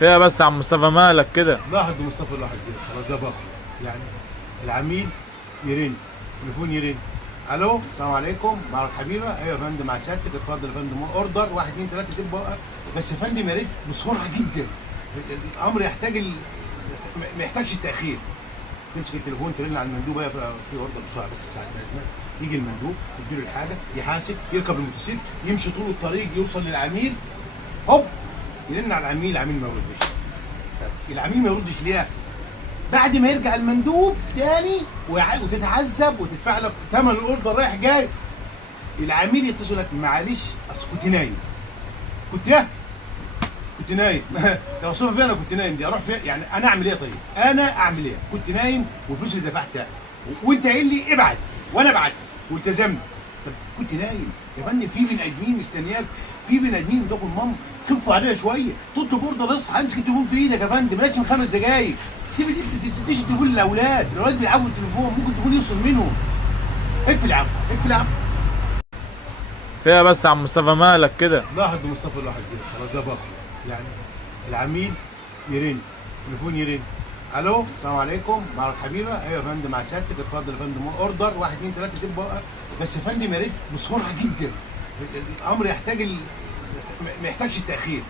فيها بس عم مصطفى مالك كده. لا حد مصطفى ولا حد كده، خلاص ده باخر. يعني العميل يرن، تليفون يرن، الو السلام عليكم معرض حبيبه، ايوه يا فندم مع سيادتك، اتفضل يا فندم اوردر 1 2 3 تبقى. بس يا فندم يا ريت بسرعه جدا، الامر يحتاج ما يحتاجش التاخير. تمسك التليفون ترن على المندوب، في اوردر بسرعه، بس ساعه ما يسمع يجي المندوب تديله الحاجه، يحاسب، يركب الموتوسيكل، يمشي طول الطريق يوصل للعميل، هوب يرن على العميل، العميل ما يردش. العميل ما يردش ليه؟ بعد ما يرجع المندوب تاني وتتعذب وتدفع لك ثمن الاوردر رايح جاي، العميل يتصل لك معلش اصل كنت نايم. كنت نايم لو صفه فين انا كنت نايم دي اروح فين؟ يعني انا اعمل ايه طيب؟ انا اعمل ايه؟ كنت نايم والفلوس اللي دفعتها وانت قايل لي ابعت وانا بعت والتزمت. طب كنت نايم يا فندم، في بني ادمين مستنياك، في بني ادمين بتاكل ماما، خفوا عليها شويه، تطلب اوردر اصحى امسك التليفون في ايدك يا فندم، ما من 5 دقايق، ما تديش التليفون للاولاد، الاولاد بيلعبوا التليفون ممكن التليفون يوصل منهم. اقفل يا عم، اقفل يا عم. فيها بس عم مصطفى مالك كده. لا حد مصطفى ولا حد كده، خلاص ده باخر. يعني العميل يرن، تليفون يرن، الو السلام عليكم معرض حبيبه، ايوه يا فندم مع سيادتك، اتفضل يا فندم اوردر 1 2 3 تبقى. بس يا فندم يا ريت بسرعه جدا، الامر يحتاج ما يحتاجش التاخير.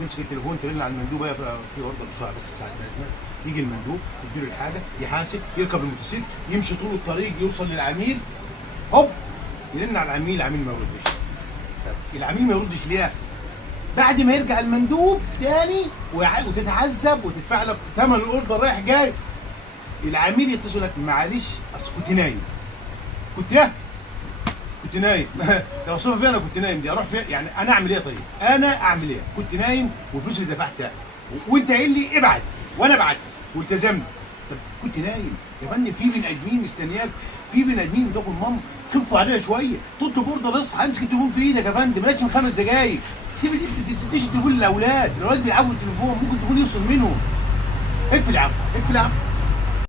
تمسك التليفون ترن على المندوب، في اوردر بسرعه، بس ساعه ما يسمع يجي المندوب تديله الحاجه، يحاسب، يركب الموتوسيكل، يمشي طول الطريق يوصل للعميل، هوب يرن على العميل، العميل ما يردش. العميل ما يردش ليه؟ بعد ما يرجع المندوب تاني وتتعذب وتدفع لك ثمن الاوردر رايح جاي، العميل يتصل لك معلش اصل كنت نايم. كنت نايم لو صفه فين انا كنت نايم دي اروح فين؟ يعني انا اعمل ايه طيب؟ انا اعمل ايه؟ كنت نايم والفلوس اللي دفعتها وانت قايل لي ابعت وانا بعت والتزمت. طب كنت نايم يا فندم، في بني ادمين مستنياك، في بني ادمين بتاكل ماما، خفوا عليها شويه، تطلب اوردر اصحى امسك التليفون في ايدك يا فندم، ما من 5 دقايق، ما تديش التليفون للاولاد، الاولاد بيلعبوا التليفون ممكن التليفون يوصل منهم. اقفل يا عم، اقفل يا عم.